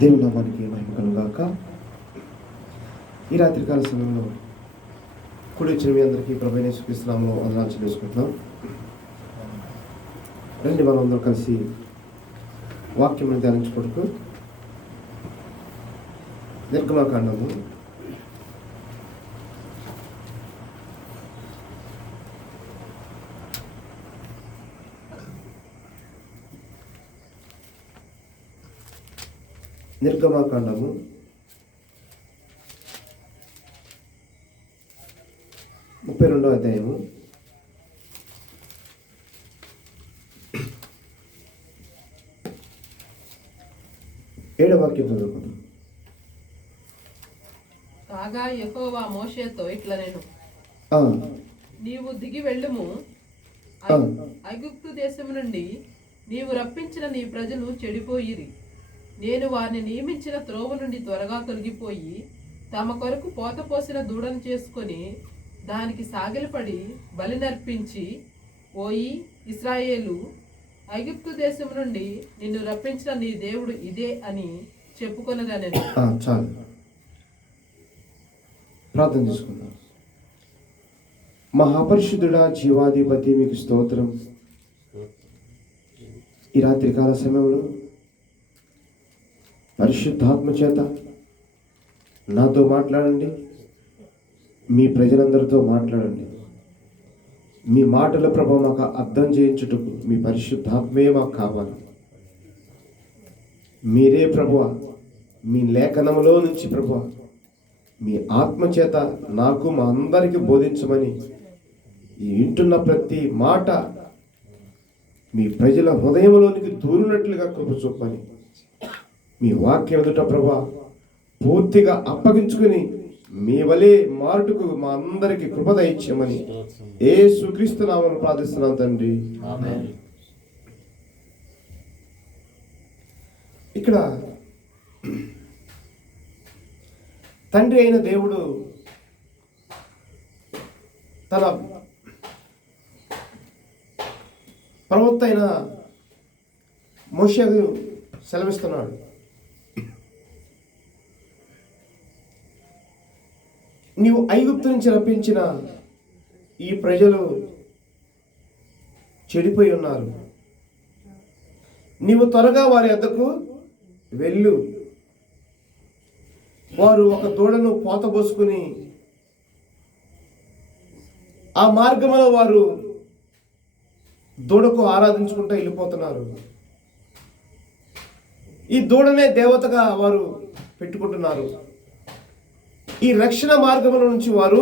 దేవుని నామానికి మహిమ కలుగాక. ఈ రాత్రికాల సమయంలో కూడి వచ్చిన మీ అందరికీ ప్రభువైన యేసుక్రీస్తు నామములో వందనాలు చెల్లించుకుంటున్నాం. రండి మనం అందరం కలిసి వాక్యమును ధ్యానించుకుంటూ నిర్గమాకాండము 32వ అధ్యాయము 7వ వాక్యం చదువుకుందాం. కాగా యెహోవా మోషేతో ఇట్లనెను, నీవు దిగి వెళ్ళుము, ఐగుప్తు దేశము నుండి నీవు రప్పించిన నీ ప్రజలు చెడిపోయిరి. నేను వారిని నియమించిన త్రోవ నుండి త్వరగా తొలగిపోయి తమ కొరకు పోత పోసిన దూడను చేసుకొని దానికి సాగిలపడి బలి నర్పించి, ఓయి ఇశ్రాయేలు, ఐగుప్తు దేశం నుండి నిన్ను రప్పించిన నీ దేవుడు ఇదే అని చెప్పుకొనదనెను. చాలు, ప్రార్థన చేసుకుందాం. మహాపరిశుద్ధుడా, జీవాధిపతి, మీకు స్తోత్రం. ఈ రాత్రికాల సమయంలో పరిశుద్ధాత్మ చేత నాతో మాట్లాడండి, మీ ప్రజలందరితో మాట్లాడండి. మీ మాటల ప్రభావం మాకు అర్థం చేయించుటకు మీ పరిశుద్ధాత్మే మాకు కావాలి. మీరే ప్రభువ, మీ లేఖనములో నుంచి ప్రభువ మీ ఆత్మచేత నాకు మా అందరికీ బోధించమని ఈ వింటున్న ప్రతి మాట మీ ప్రజల హృదయంలోనికి దూరినట్లుగా కృప చూపని మీ వాక్యం ఎదుట ప్రభువా పూర్తిగా అప్పగించుకుని మీ వలె మారుటకు మా అందరికి కృప దయచేయమని యేసుక్రీస్తు నామమున ప్రార్థిస్తున్నాను తండ్రి, ఆమేన్. ఇక్కడ తండ్రి అయిన దేవుడు తన ప్రవక్త అయిన మోషేకు సెలవిస్తున్నాడు. నీవు ఐగుప్తు నుంచి రప్పించిన ఈ ప్రజలు చెడిపోయి ఉన్నారు. నీవు త్వరగా వారి వద్దకు వెళ్ళు. వారు ఒక దూడను పోతబోసుకుని ఆ మార్గంలో వారు దూడకు ఆరాధించుకుంటూ వెళ్ళిపోతున్నారు. ఈ దూడనే దేవతగా వారు పెట్టుకుంటున్నారు. ఈ రక్షణ మార్గముల నుంచి వారు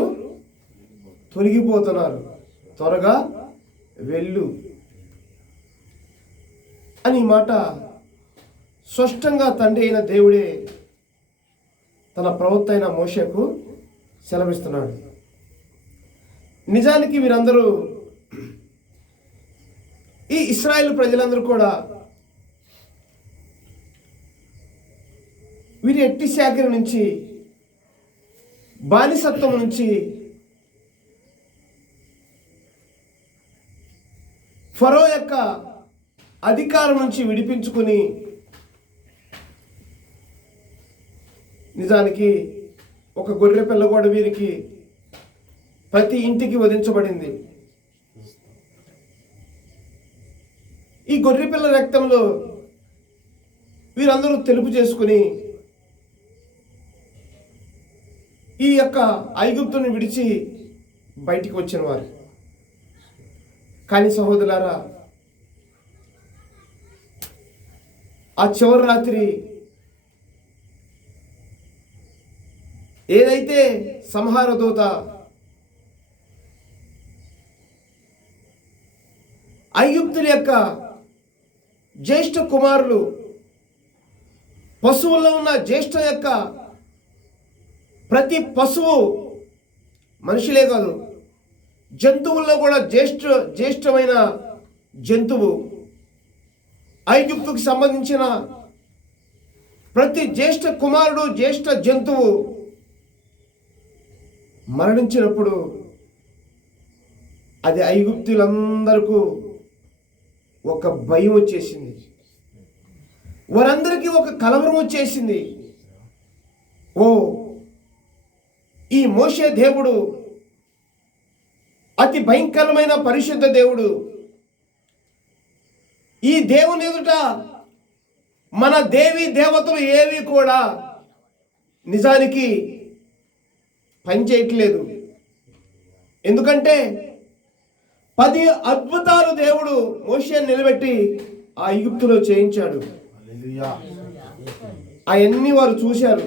తొలగిపోతున్నారు. త్వరగా వెళ్ళు అని మాట స్పష్టంగా తండ్రి అయిన దేవుడే తన ప్రవక్త అయిన మోషేకు సెలవిస్తున్నాడు. నిజానికి వీరందరూ, ఈ ఇశ్రాయేలు ప్రజలందరూ కూడా వీరి ఎట్టి శాఖల నుంచి, బానిసత్వం నుంచి, ఫరో యొక్క అధికారం నుంచి విడిపించుకుని నిజానికి ఒక గొర్రె పిల్ల కూడా వీరికి ప్రతి ఇంటికి వధించబడింది. ఈ గొర్రె పిల్ల రక్తంలో వీరందరూ తెలుపు చేసుకుని ఈ యొక్క ఐగుప్తుని విడిచి బయటికి వచ్చిన వారు. కానీ సహోదరులారా, ఆ చివరి రాత్రి ఏదైతే సంహార దూత ఐగుప్తుల యొక్క జ్యేష్ఠ కుమారులు, పశువుల్లో ఉన్న జ్యేష్ఠ యొక్క ప్రతి పశువు, మనుషులే కాదు జంతువుల్లో కూడా జ్యేష్ఠమైన జంతువు, ఐగుప్తుకు సంబంధించిన ప్రతి జ్యేష్ఠ కుమారుడు, జ్యేష్ఠ జంతువు మరణించినప్పుడు అది ఐగుప్తులందరికీ ఒక భయం వచ్చేసింది. వారందరికీ ఒక కలవరం వచ్చేసింది. ఓ, ఈ మోషే దేవుడు అతి భయంకరమైన పరిశుద్ధ దేవుడు. ఈ దేవుని ఎదుట మన దేవి దేవతలు ఏవి కూడా నిజానికి పనిచేయట్లేదు. ఎందుకంటే 10 అద్భుతాలు దేవుడు మోషేని నిలబెట్టి ఆ ఐగుప్తులో చేయించాడు. అవన్నీ వారు చూశారు.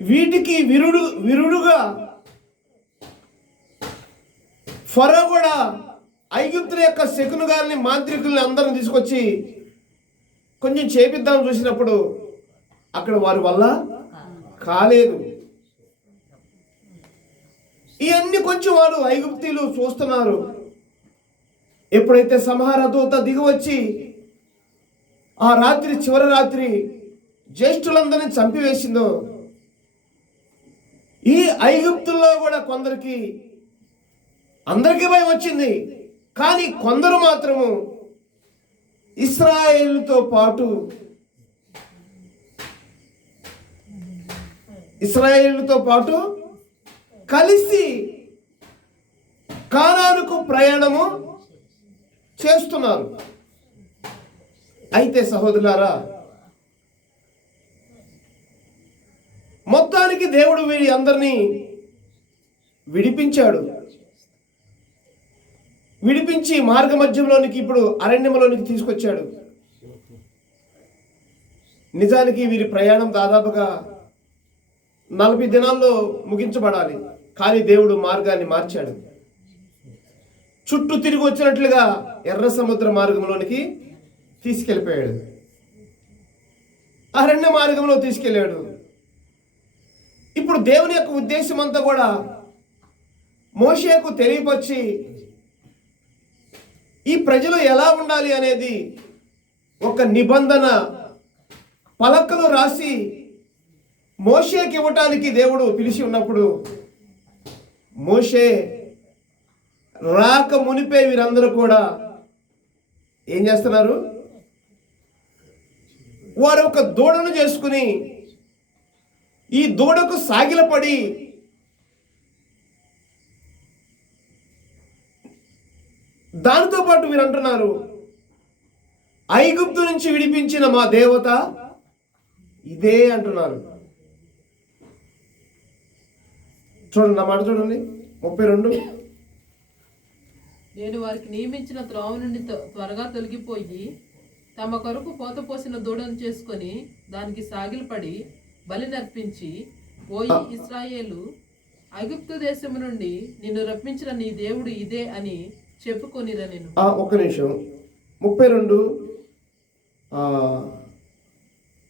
వీటికి విరుడుగా ఫరో కూడా ఐగుప్తుల యొక్క శకును గారిని, మాంత్రికుల్ని అందరిని తీసుకొచ్చి కొంచెం చేపిద్దాం చూసినప్పుడు అక్కడ వారి వల్ల కాలేదు. ఇవన్నీ కొంచెం వారు ఐగుప్తీయులు చూస్తున్నారు. ఎప్పుడైతే సంహార దూత దిగివచ్చి ఆ రాత్రి, చివరి రాత్రి జ్యేష్ఠులందరినీ చంపివేసిందో, ఈ ఐగుప్తుల్లో కూడా కొందరికి, అందరికీ భయం వచ్చింది. కానీ కొందరు మాత్రము ఇశ్రాయేలుతో పాటు కలిసి కానానుకు ప్రయాణము చేస్తున్నారు. అయితే సహోదరులారా, మొత్తానికి దేవుడు వీరి అందరినీ విడిపించి మార్గ మధ్యంలోనికి, ఇప్పుడు అరణ్యంలోనికి తీసుకొచ్చాడు. నిజానికి వీరి ప్రయాణం దాదాపుగా 40 దినాల్లో ముగించబడాలి. కానీ దేవుడు మార్గాన్ని మార్చాడు. చుట్టూ తిరిగి వచ్చినట్లుగా ఎర్ర సముద్ర మార్గంలోనికి తీసుకెళ్ళిపోయాడు. అరణ్య మార్గంలో తీసుకెళ్ళాడు. ఇప్పుడు దేవుని యొక్క ఉద్దేశం అంతా కూడా మోషేకు తెలియపరిచి ఈ ప్రజలు ఎలా ఉండాలి అనేది ఒక నిబంధన పలకలు రాసి మోషేకి ఇవ్వటానికి దేవుడు పిలిచి ఉన్నప్పుడు, మోషే రాక మునిపే వీరందరూ కూడా ఏం చేస్తున్నారు? వారు ఒక దూడను చేసుకుని ఈ దూడకు సాగిలపడి దానితో పాటు వీరు అంటున్నారు, ఐగుప్తు నుంచి విడిపించిన మా దేవత ఇదే అంటున్నారు. చూడండి, నా మాట చూడండి, 32. నేను వారికి నియమించిన త్రోవ నుండి త్వరగా తొలగిపోయి తమ కొరకు పోత పోసిన దూడను చేసుకొని దానికి సాగిలపడి బలి నర్పించి, ఓయి ఇశ్రాయేలు, ఐగుప్తు దేశము నుండి నిన్ను రప్పించిన నీ దేవుడు ఇదే అని చెప్పుకొనిరా. నేను ఒక్క నిమిషం, 32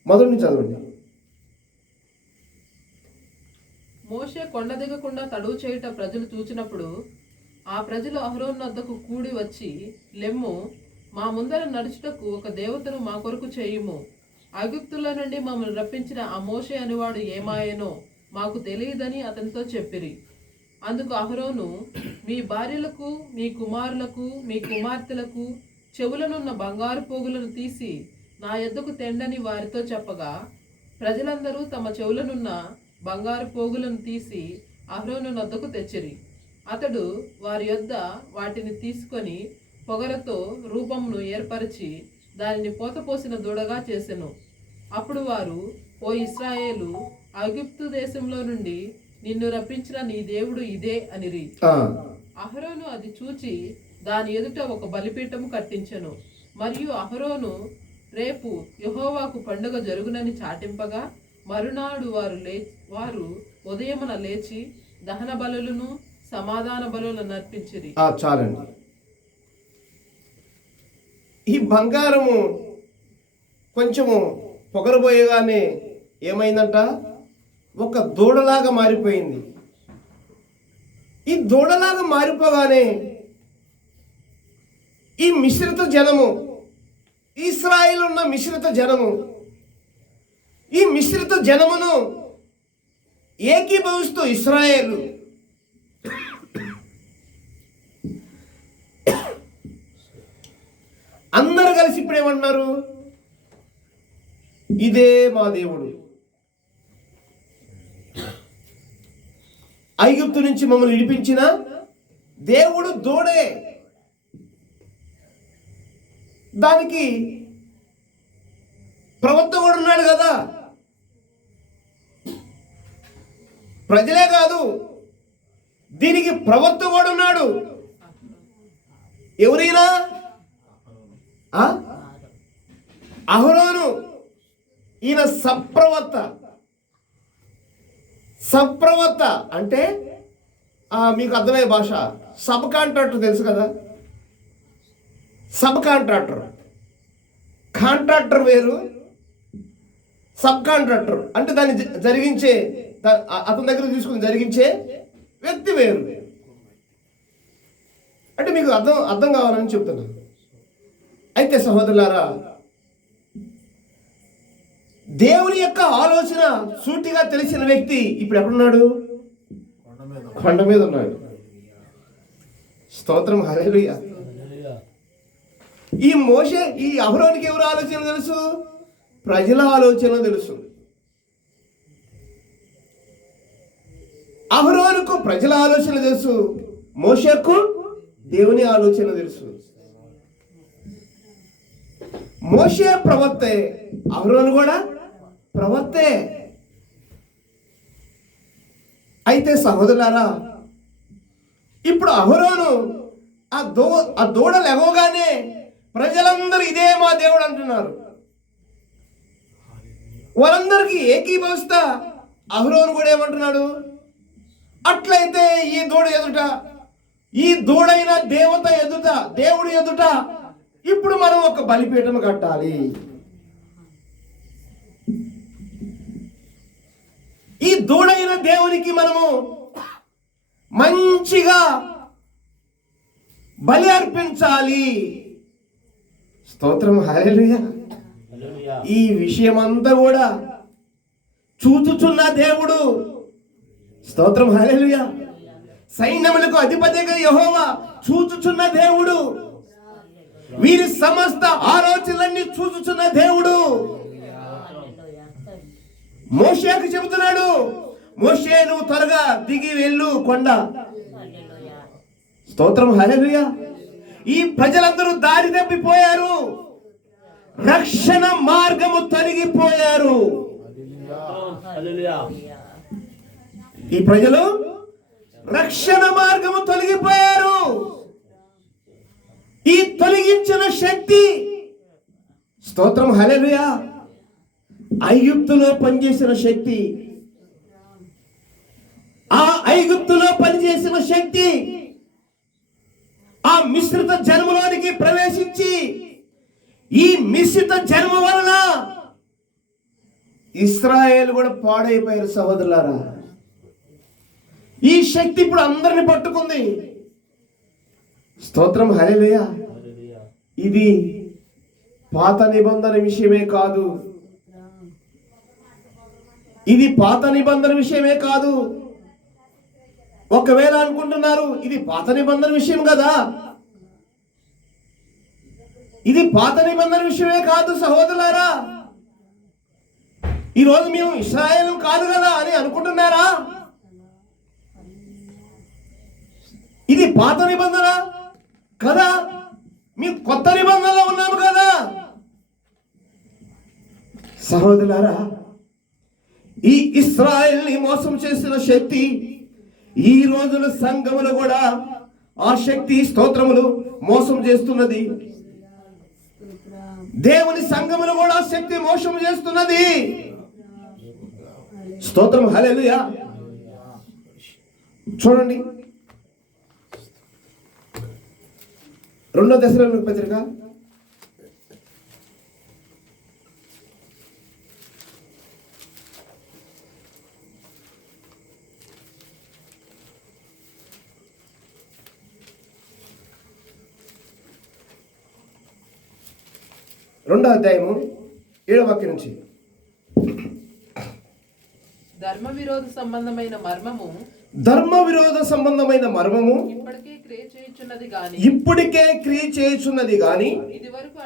మొదటి నుంచి చదవండి. మోషే కొండ దిగకుండా తడువు చేయుట ప్రజలు చూచినప్పుడు ఆ ప్రజలు అహరోను వద్దకు కూడి వచ్చి, లెమ్ము, మా ముందర నడుచుటకు ఒక దేవతను మా కొరకు చేయుము. ఐగుప్తుల నుండి మమ్మల్ని రప్పించిన ఆ మోషే అనేవాడు ఏమాయనో మాకు తెలియదని అతనితో చెప్పిరి. అందుకు అహరోను, మీ భార్యలకు, మీ కుమారులకు, మీ కుమార్తెలకు చెవులనున్న బంగారు పోగులను తీసి నా యొద్దకు తెండని వారితో చెప్పగా, ప్రజలందరూ తమ చెవులనున్న బంగారు పోగులను తీసి అహరోను వద్దకు తెచ్చిరి. అతడు వారి యొద్ద వాటిని తీసుకొని పొగరతో రూపమును ఏర్పరిచి దానిని పోతపోసిన దూడగా చేసెను. అప్పుడు వారు, ఓ ఇశ్రాయేలు, ఐగుప్తు దేశంలో నుండి నిన్ను రప్పించిన నీ దేవుడు ఇదే అనిరి. అహరోను అది చూచి దాని ఎదుట ఒక బలిపీఠము కట్టించెను. మరియు అహరోను, రేపు యెహోవాకు పండుగ జరుగునని చాటింపగా, మరునాడు వారు ఉదయమున లేచి దహన బలులను సమాధాన బలులను నర్పించిరి. చాలండి. ఈ బంగారము కొంచెము పొగరబోయగానే ఏమైందంట? ఒక దూడలాగా మారిపోయింది. ఈ దూడలాగా మారిపోగానే ఈ మిశ్రిత జనము, ఇశ్రాయేలు ఉన్న మిశ్రిత జనము, ఈ మిశ్రిత జనమును ఏకీభవిస్తూ ఇశ్రాయేలు అందరూ కలిసి ఇప్పుడు ఏమంటున్నారు? ఇదే మా దేవుడు, ఐగుప్తు నుంచి మమ్మల్ని విడిపించిన దేవుడు దూడే. దానికి ప్రవక్త కూడా ఉన్నాడు కదా. ప్రజలే కాదు, దీనికి ప్రవక్త కూడా ఉన్నాడు. ఎవరైనా అహరోను, ఈయన సప్రవక్త. సప్రవక్త అంటే మీకు అర్థమయ్యే భాష, సబ్ కాంట్రాక్టర్ తెలుసు కదా. సబ్ కాంట్రాక్టర్, కాంట్రాక్టర్ వేరు, సబ్ కాంట్రాక్టర్ అంటే దాన్ని జరిగించే, అతని దగ్గర తీసుకుని జరిగించే వ్యక్తి వేరు. అంటే మీకు అర్థం కావాలని చెప్తున్నాను. అయితే సహోదరులారా, దేవుని యొక్క ఆలోచన సూటిగా తెలిసిన వ్యక్తి ఇప్పుడు ఎక్కడున్నాడు? కొండ మీద ఉన్నాడు. స్తోత్రం, హల్లెలూయా. ఈ మోషే, ఈ అహరోనుకి ఎవరు ఆలోచన తెలుసు? ప్రజల ఆలోచన తెలుసు. అహరోనుకు ప్రజల ఆలోచన తెలుసు, మోషేకు దేవుని ఆలోచన తెలుసు. మోషే ప్రవక్తే, అహరోను కూడా ప్రవక్తే. అయితే సహోదరులారా, ఇప్పుడు అహరోను ఆ దూడ లెగవగానే ప్రజలందరూ ఇదే మా దేవుడు అంటున్నారు. వాళ్ళందరికీ ఏకీభవిస్తా అహరోను కూడా ఏమంటున్నాడు? అట్లయితే ఈ దూడ ఎదుట, ఈ దూడైన దేవత ఎదుట, దేవుడి ఎదుట ఇప్పుడు మనం ఒక బలిపీఠం కట్టాలి. ఈ దూడైన దేవునికి మనము మంచిగా బలి అర్పించాలి. స్తోత్రం, హల్లెలూయా. ఈ విషయం అంతా కూడా చూచుచున్న దేవుడు, స్తోత్రం, హల్లెలూయా. సైన్యములకు అధిపతిగా యెహోవా చూచుచున్న దేవుడు, వీరి సమస్త ఆలోచనలన్నీ చూచుచున్న దేవుడు మోషేకు చెబుతున్నాడు, మోషే నువ్వు త్వరగా దిగి వెళ్ళు కొండ. స్తోత్రం, హల్లెలూయా. ఈ ప్రజలందరూ దారి తప్పిపోయారు, రక్షణ మార్గము తొలగిపోయారు. ఈ ప్రజలు రక్షణ మార్గము తొలగిపోయారు. ఈ తొలగించిన శక్తి, స్తోత్రం, హల్లెలూయా, ఐగుప్తులో పనిచేసిన శక్తి, ఆ ఐగుప్తులో పనిచేసిన శక్తి ఆ మిశ్రిత జన్మలోనికి ప్రవేశించి, ఈ మిశ్రిత జన్మ వలన ఇశ్రాయేలు కూడా పాడైపోయారు. సహోదరులారా, ఈ శక్తి ఇప్పుడు అందరిని పట్టుకుంది. స్తోత్రం, హల్లెలూయా. ఇది పాత నిబంధన విషయమే కాదు, ఇది పాత నిబంధన విషయమే కాదు. ఒకవేళ అనుకుంటున్నారు ఇది పాత నిబంధన విషయం కదా, ఇది పాత నిబంధన విషయమే కాదు సహోదరులారా. ఈరోజు మేము ఇశ్రాయేలు కాదు కదా అని అనుకుంటున్నారా? ఇది పాత నిబంధన కదా, మేము కొత్త నిబంధనలో ఉన్నాము కదా. సహోదరులారా, ఈ ఇశ్రాయేల్ని మోసం చేసిన శక్తి ఈ రోజున సంఘములు కూడా ఆ శక్తి, స్తోత్రములు, మోసం చేస్తున్నది. దేవుని సంఘములు కూడా ఆ శక్తి మోసం చేస్తున్నది. స్తోత్రం, హల్లెలూయా. చూడండి 2 దశలోనికె పత్రిక 2వ అధ్యాయము 7వ వాక్యం నుంచి. ధర్మ విరోధ సంబంధమైన మర్మము ధర్మ విరోధ సంబంధమైన మర్మము ఇప్పటికే క్రియ చేయుచున్నది గాని ఇప్పటికే క్రియ చేయుచున్నది గాని ఇది వరకు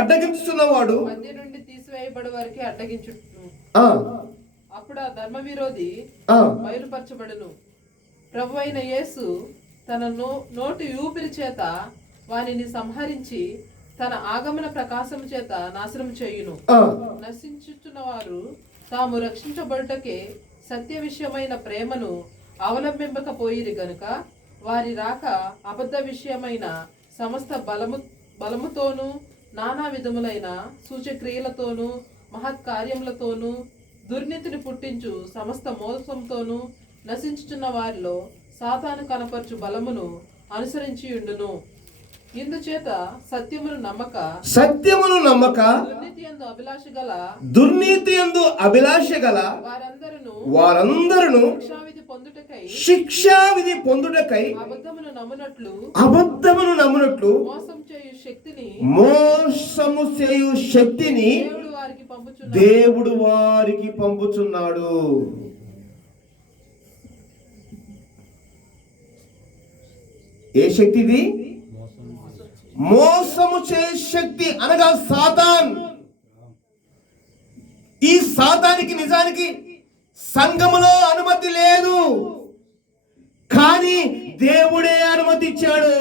అడ్డగించుచున్నవాడు మధ్య నుండి తీసివేయబడి వరకే అడ్డగించును. ఆ అప్పుడు ఆ ధర్మ విరోధి బయలుపరచబడును. ప్రభు అయిన యేసు తన నోటి ఊపిరి చేత వానిని సంహరించి తన ఆగమన ప్రకాశము చేత నాశనం చేయును. నశించుచున్న వారు తాము రక్షించబడుటకే సత్య విషయమైన ప్రేమను అవలంబింపకపోయిరి గనుక వారి రాక అబద్ధ విషయమైన సమస్త బలముతోనూ నానా విధములైన సూచక్రియలతోనూ మహత్కార్యములతోనూ దుర్నీతిని పుట్టించు సమస్త మోసంతోనూ నశించుచున్న వారిలో సాతాను కనపరచు బలమును అనుసరించి ఉండును. ఇందుచేత సత్యమును నమ్మక దుర్నీతి యందు అభిలాష గల వారందరూ శిక్షావిధి పొందుటకై అబద్ధమును నమ్మునట్లు మోసము చేయు శక్తిని దేవుడు వారికి పంపుచున్నాడు. ఏ శక్తి ఇది? మోసము చే శక్తి అనగా సాతాన్. ఈ సాతానికి నిజానికి సంఘములో అనుమతి లేదు, కానీ దేవుడే అనుమతి ఇచ్చాడు.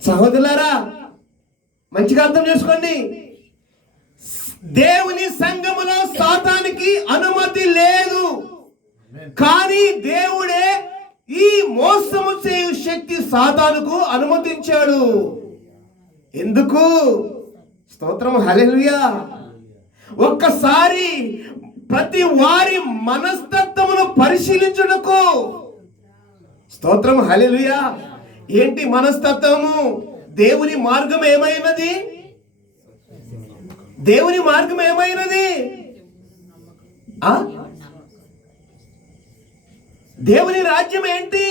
సహోదరులారా, మంచిగా అర్థం చేసుకోండి. దేవుని సంఘములో సాతానికి అనుమతి లేదు, కానీ దేవుడే ఈ మోసము చేయు శక్తి సాతానుకు అనుమతించాడు. ఎందుకు? స్తోత్రం, హల్లెలూయా. ఒక్కసారి ప్రతి వారి మనస్తత్వమును పరిశీలించుటకు. స్తోత్రం, హల్లెలూయా. ఏంటి మనస్తత్వము? దేవుని మార్గం ఏమైనది? దేవుని మార్గం ఏమైనది? దేవుని రాజ్యం ఏంటి?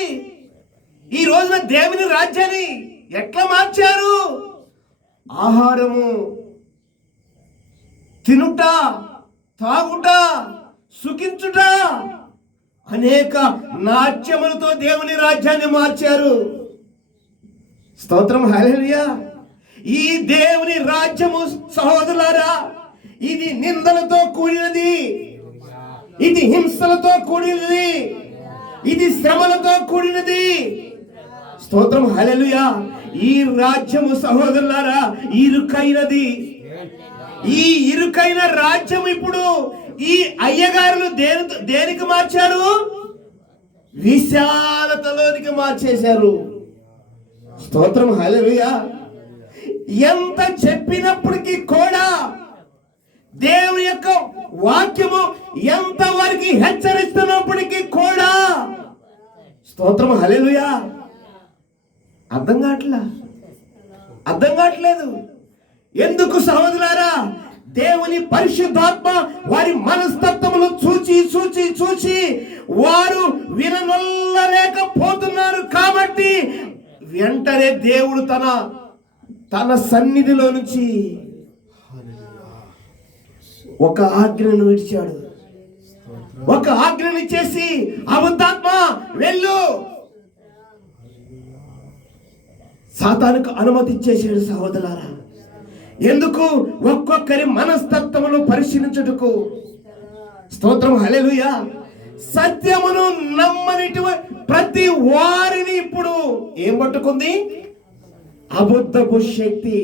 ఈ రోజున దేవుని రాజ్యాన్ని ఎట్లా మార్చారు? ఆహారము, తినుట, తాగుట, సుఖించుట, అనేక నాట్యములతో దేవుని రాజ్యాన్ని మార్చారు. స్తోత్రం, హల్లెలూయా. ఈ దేవుని రాజ్యము సహోదరులారా, ఇది నిందలతో కూడినది, ఇది హింసలతో కూడినది, ఇది శ్రమలతో కూడినది. స్తోత్రం, హల్లెలూయా. ఈ రాజ్యము సహోదరులారా ఇరుకైనది. ఈ ఇరుకైన రాజ్యం ఇప్పుడు ఈ అయ్యగారులు దేనికి మార్చారు? విశాలతలోనికి మార్చేశారు. స్తోత్రం, హల్లెలూయా. ఎంత చెప్పినప్పటికీ కూడా దేవుని యొక్క వాక్యము ఎంత వారికి హెచ్చరిస్తున్నప్పటికీ కూడా, స్తోత్రం, హల్లెలూయా, అర్థం కావట్లేదు. ఎందుకు సహోదరులారా? దేవుని పరిశుద్ధాత్మ వారి మనస్తత్వములు చూచి వారు విననొల్లలేకపోతున్నారు. కాబట్టి వెంటనే దేవుడు తన సన్నిధిలో నుంచి ఒక ఆజ్ఞను విడిచాడు. ఒక ఆజ్ఞను చేసి, అబద్ధాత్మ వెళ్ళు, సాతానుకు అనుమతి ఇచ్చేసాడు. సహోదరులారా, ఎందుకు? ఒక్కొక్కరి మనస్తత్వమును పరిశీలించుటకు. స్తోత్రం, హల్లెలూయా. సత్యమును నమ్మనిటువంటి ప్రతి వారిని ఇప్పుడు ఏం పట్టుకుంది? అబద్ధపు శక్తి.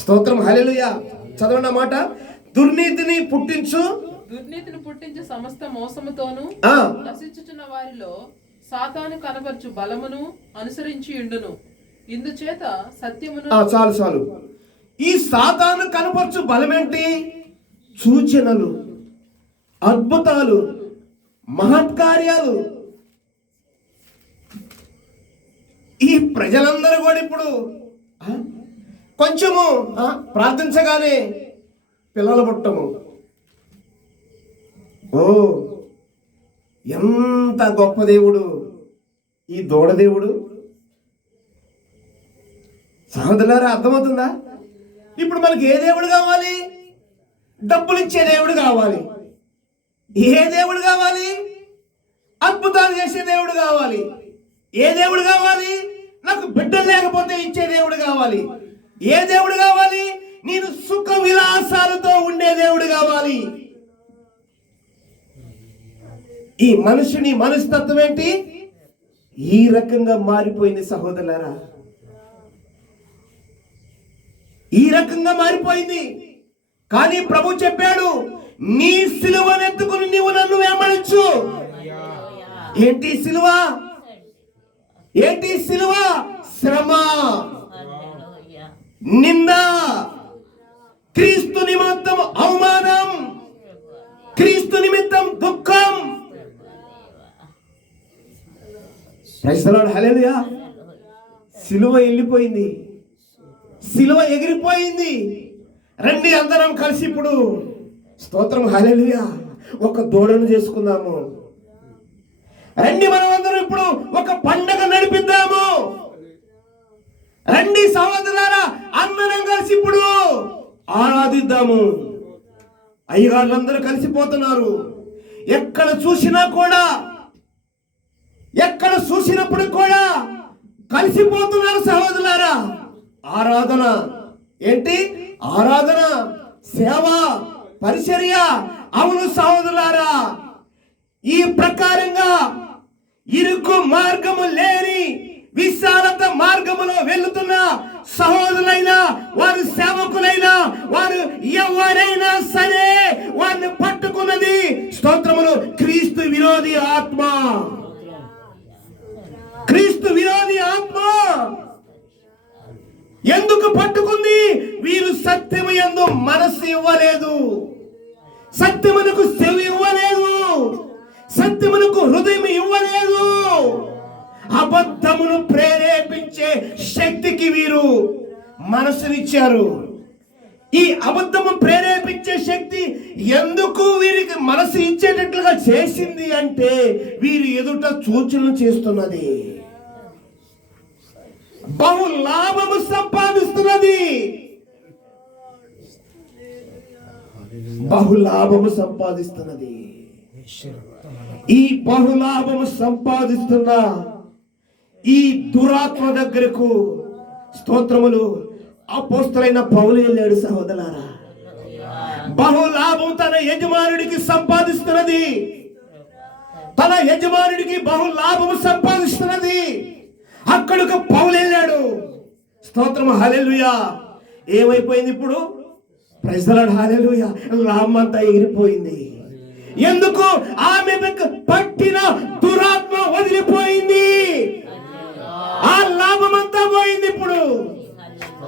స్తోత్రం, హల్లెలూయా. చదవండి మాట. దుర్నీతిని పుట్టించు సమస్త మోసముతోను నశించుచున్న వారిలో సాతాను కనపరచు బలమును అనుసరించి ఉండును. ఇందుచేత సత్యమును. చాలు. ఈ సాతాను కనపరచు బలమేంటి? సూచనలు, అద్భుతాలు, మహత్కార్యాలు. ఈ ప్రజలందరూ కూడా ఇప్పుడు కొంచెము ప్రార్థించగానే పిల్లలు పుట్టము. ఓ, ఎంత గొప్ప దేవుడు ఈ దూడదేవుడు. సహోదరులారా, అర్థమవుతుందా? ఇప్పుడు మనకి ఏ దేవుడు కావాలి? డబ్బులు ఇచ్చే దేవుడు కావాలి. ఏ దేవుడు కావాలి? అద్భుతాలు చేసే దేవుడు కావాలి. ఏ దేవుడు కావాలి? నాకు బిడ్డలు లేకపోతే ఇచ్చే దేవుడు కావాలి. ఏ దేవుడు కావాలి? నేను సుఖ విలాసాలతో ఉండే దేవుడు కావాలి. ఈ మనుషుని మనస్తత్వం ఏంటి? ఈ రకంగా మారిపోయింది సహోదరులారా, ఈ రకంగా మారిపోయింది. కానీ ప్రభు చెప్పాడు, నీ సిలువనెత్తుకుని నీవు నన్ను వెంబడించు. ఏంటి సిలువ? ఏంటి సిలువ? శ్రమ, నింద, క్రీస్తు నిమిత్తం అవమానం, క్రీస్తు నిమిత్తం దుఃఖం. ప్రైజ్ ది లార్డ్, హల్లెలూయా. సిలువ వెళ్ళిపోయింది, సిలువ ఎగిరిపోయింది. రండి అందరం కలిసి ఇప్పుడు స్తోత్రం, హల్లెలూయా, ఒక దూడను చేసుకుందాము. రండి మనం అందరం ఇప్పుడు ఒక పండగ నడిపిద్దాము. రండి సహోదరులారా, అందరం కలిసి ఇప్పుడు ఆరాధిద్దాము. అయ్యగారులందరూ కలిసిపోతున్నారు. ఎక్కడ చూసినా కూడా, ఎక్కడ చూసినప్పుడు కూడా కలిసిపోతున్నారు సహోదరులారా. ఆరాధన ఏంటి? ఆరాధన, సేవ, పరిచర్య. అవును సహోదరులారా, ఈ ప్రకారంగా ఇరుకు మార్గము లేని విశాలత మార్గములో వెళ్తున్న సహోదరులైనా, వారు సేవకులైనా, వారు ఎవరైనా సరే వారిని పట్టుకున్నది స్తోత్రములు క్రీస్తు విరోధి ఆత్మ. క్రీస్తు విరోధి ఆత్మ ఎందుకు పట్టుకుంది? వీరు సత్యము యందు మనసు ఇవ్వలేదు, సత్యమునకు చెవి ఇవ్వలేదు, సత్యమునకు హృదయం ఇవ్వలేదు. అబద్ధమును ప్రేరేపించే శక్తికి వీరు మనసునిచ్చారు. ఈ అబద్ధము ప్రేరేపించే శక్తి ఎందుకు వీరికి మనసు ఇచ్చేటట్లుగా చేసింది అంటే, వీరి ఎదుట సూచనలు చేస్తున్నది, బహు లాభము సంపాదిస్తున్నది, బహులాభము సంపాదిస్తున్నది. ఈ బహులాభము సంపాదిస్తున్న ఈ దురాత్మ దగ్గరకు స్తోత్రములు అపోస్తలుడైన పౌలు వెళ్ళాడు సహోదరులారా. బహులాభం తన యజమానుడికి సంపాదిస్తున్నది, తన యజమానుడికి బహులాభము సంపాదిస్తున్నది. అక్కడికి పౌలు వెళ్ళాడు. స్తోత్రము, హల్లెలూయా. ఏమైపోయింది ఇప్పుడు? ప్రైజ్ ది లార్డ్, హల్లెలూయా. లాభం అంతా ఎగిరిపోయింది. ఎందుకు? ఆమె పట్టిన దురాత్మ వదిలిపోయింది. ఆ లాభం అంతా పోయింది. ఇప్పుడు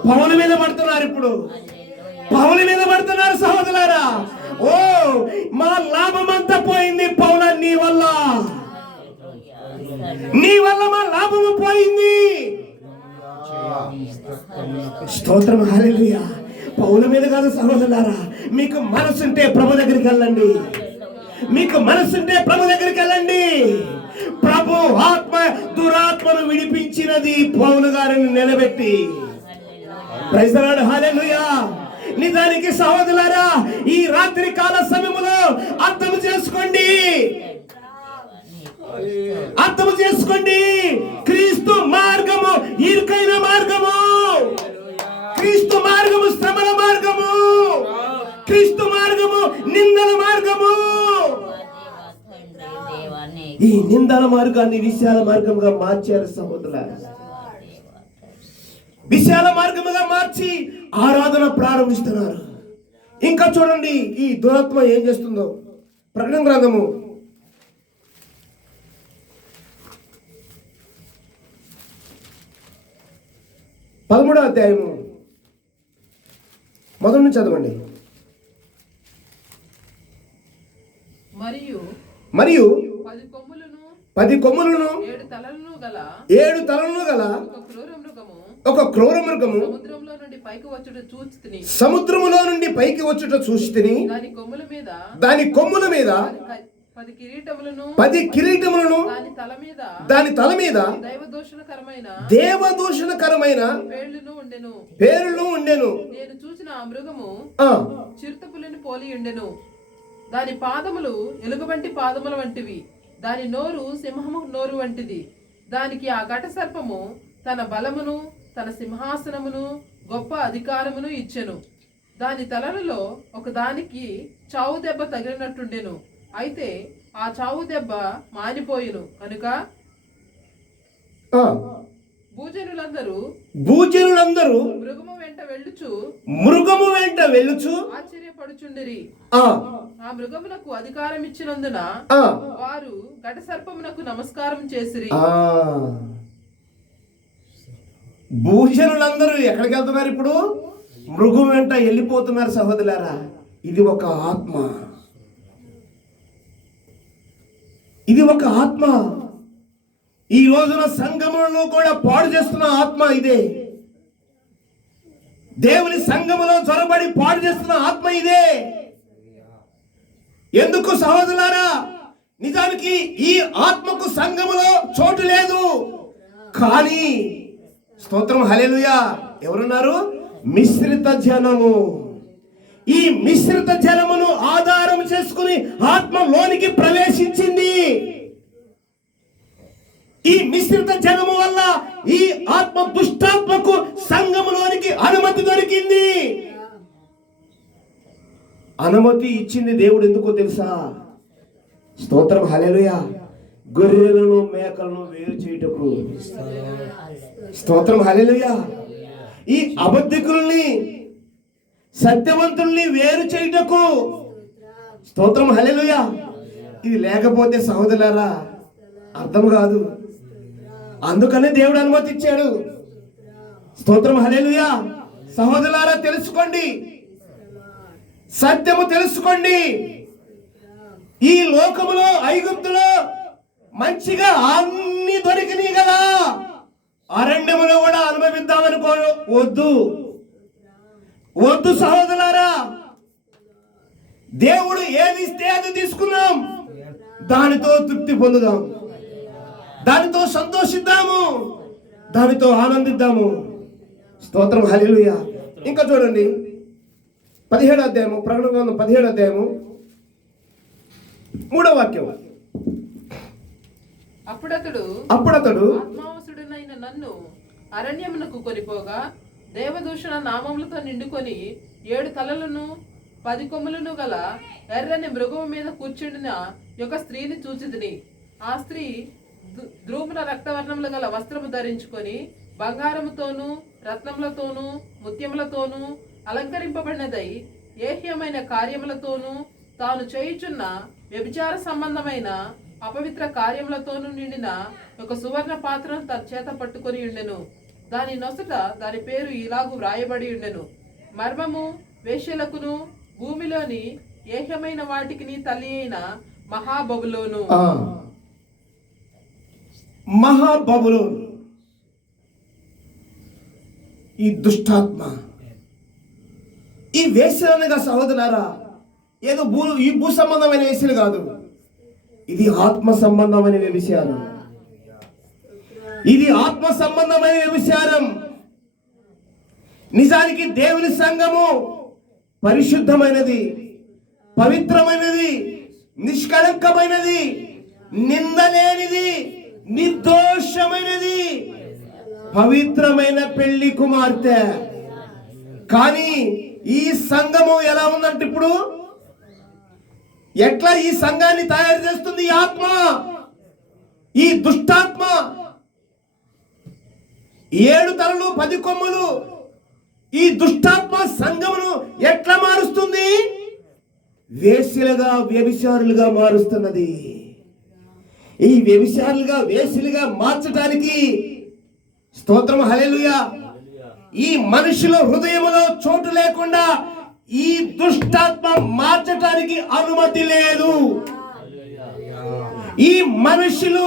పౌలు మీద పడుతున్నారు, ఇప్పుడు పౌలు మీద పడుతున్నారు సహోదరులారా. ఓ, మా లాభం అంతా పోయింది పౌల, నీ వల్ల, నీ వల్ల మా లాభము పోయింది. స్తోత్రం, హల్లెలూయా. పౌల మీద కాదు సహోదరులారా. మీకు మనసుంటే ప్రభు దగ్గరికి వెళ్ళండి, మీకు మనసుంటే ప్రభు దగ్గరికి వెళ్ళండి. ప్రభు ఆత్మ దురాత్మను విడిపించినది పౌలు గారిని నిలబెట్టి. ప్రైజ్ ది లార్డ్, హల్లెలూయా. నిజానికి సహోదరులారా, ఈ రాత్రి కాల సమయములో అర్థం చేసుకోండి, అర్థం చేసుకోండి. క్రీస్తు మార్గము ఇరుకైన మార్గము, క్రీస్తు మార్గము శ్రమల మార్గము, క్రీస్తు మార్గము నిందల మార్గము. ఈ నిందల మార్గాన్ని విశాల మార్గంగా మార్చారు సహోదరులారా. విశాల మార్గముగా మార్చి ఆరాధన ప్రారంభిస్తున్నారు. ఇంకా చూడండి ఈ దురాత్మ ఏం చేస్తుందో. ప్రకటన గ్రంథము 13వ అధ్యాయము మొదటి నుంచి చదవండి. మరియు 10 కొమ్ములను 7 తలలను గల ఒక క్రూర మృగము సముద్రములో నుండి పైకి వచ్చుట చూచితిని. దాని కొమ్ముల మీద 10 కిరీటములను దాని తల మీద దేవదూషణకరమైన పేర్లను ఉండెను. నేను చూసిన ఆ మృగము చిరుతపులిని పోలి ఉండెను. దాని పాదములు ఎలుగుబంటి పాదముల వంటివి, దాని నోరు సింహము నోరు వంటిది. దానికి ఆ ఘట సర్పము తన బలమును, తన సింహాసనమును, గొప్ప అధికారమును ఇచ్చెను. దాని తలలలో ఒకదానికి చావు దెబ్బ తగిలినట్టుండెను. అయితే ఆ చావు దెబ్బ మానిపోయిను కనుక భూజనులందరూ మృగము వెంట వెళ్ళుచు ఆశ్చర్యపడుచుండిరి. ఆ మృగమునకు అధికారం ఇచ్చినందున వారు ఘట సర్పమునకు నమస్కారం చేసిరి. భూజనులందరూ ఎక్కడికి వెళ్తున్నారు? ఇప్పుడు మృగం వెంట వెళ్ళిపోతున్నారు. సహోదరులారా, ఇది ఒక ఆత్మ, ఇది ఒక ఆత్మ. ఈ రోజున సంఘములను కూడా పాడు చేస్తున్న ఆత్మ ఇదే. దేవుని సంఘములో చొరబడి పాడు చేస్తున్న ఆత్మ ఇదే. ఎందుకు సహోదరులారా? నిజానికి ఈ ఆత్మకు సంఘములో చోటు లేదు. కానీ స్తోత్రం, హల్లెలూయా, ఎవరున్నారు? మిశ్రిత జనము. ఈ మిశ్రిత జనమును ఆధారం చేసుకుని ఆత్మ లోనికి ప్రవేశించింది. ఈ మిశ్రిత జనము వల్ల ఈ ఆత్మ దుష్టాత్మకు సంఘములోనికి అనుమతి దొరికింది. అనుమతి ఇచ్చింది దేవుడు. ఎందుకో తెలుసా? స్తోత్రం, హల్లెలూయా, గొర్రెలను మేకలను వేరు చేయుటకు. స్తోత్రం, హల్లెలూయా. ఈ అబద్ధికుల్ని సత్యవంతుల్ని వేరు చేయుటకు. స్తోత్రం, హల్లెలూయా. ఇది లేకపోతే సహోదరులారా అర్థం కాదు. అందుకనే దేవుడు అనుమతి ఇచ్చాడు. స్తోత్రం, హల్లెలూయా. సహోదరులారా తెలుసుకోండి, సత్యము తెలుసుకోండి. ఈ లోకములో ఐగుప్తులో మంచిగా అన్ని దొరికినాయి కదా, అరణ్యములో కూడా అనుభవిద్దామనుకో వద్దు సహోదరులారా. దేవుడు ఏది ఇస్తే అది తీసుకున్నాం, దానితో తృప్తి పొందుదాం, దానితో సంతోషిద్దాము, దానితో ఆనందిద్దాము. స్తోత్రం, హల్లెలూయా. ఇంకా చూడండి 17వ అధ్యాయము, ప్రకటన గ్రంథం 17వ అధ్యాయము 3వ వాక్యం. అప్పుడతడు ఆత్మావసుడనైన నన్ను అరణ్యమునకు కొనిపోగా దేవదూషణ నామములతో నిండుకొని 7 తలలను 10 కొమ్ములను గల ఎర్రని మృగము మీద కూర్చుండిన ఒక స్త్రీని చూచితిని. ఆ స్త్రీ ధ్రువముల రక్తవర్ణములు గల వస్త్రము ధరించుకొని బంగారముతోనూ రత్నములతోనూ ముత్యములతోనూ అలంకరింపబడినదై ఏహ్యమైన కార్యములతోనూ తాను చేయుచున్న వ్యభిచార సంబంధమైన అపవిత్ర కార్యములతోనూ నిండిన ఒక సువర్ణ పాత్రను తన చేత పట్టుకొని ఉండెను. దాని నొసట దాని పేరు ఇలాగు వ్రాయబడి ఉండెను: మర్మము, వేశ్యలకును భూమిలోని ఏహ్యమైన వాటికి తల్లి అయిన మహాబబులోను. మహాబబులోను ఈ దుష్టాత్మ, ఈ వేశ్యలనగా సహోదరులారా ఏదో ఈ భూ సంబంధమైన వేశ్యలు కాదు, ఇది ఆత్మ సంబంధమైన వ్యభిచారం. ఇది ఆత్మ సంబంధమైన వ్యభిచారం. నిజానికి దేవుని సంఘము పరిశుద్ధమైనది, పవిత్రమైనది, నిష్కళంకమైనది, నిందలేనిది, నిర్దోషమైనది, పవిత్రమైన పెళ్లి కుమార్తె. కానీ ఈ సంఘము ఎలా ఉందంటే, ఇప్పుడు ఎట్లా ఈ సంఘాన్ని తయారు చేస్తుంది ఈ ఆత్మ, ఈ దుష్టాత్మ? 7 తలలు 10 కొమ్ములు ఈ దుష్టాత్మ సంఘమును ఎట్లా మారుస్తుంది? వేశ్యలుగా, వ్యభిచారులుగా మారుస్తున్నది. ఈ వ్యభిచారులుగా, వేశ్యలుగా మార్చడానికి స్తోత్రం, హల్లెలూయా, ఈ మనుషుల హృదయములో చోటు లేకుండా ఈ దుష్టాత్మ మార్చటానికి అనుమతి లేదు. ఈ మనుషులు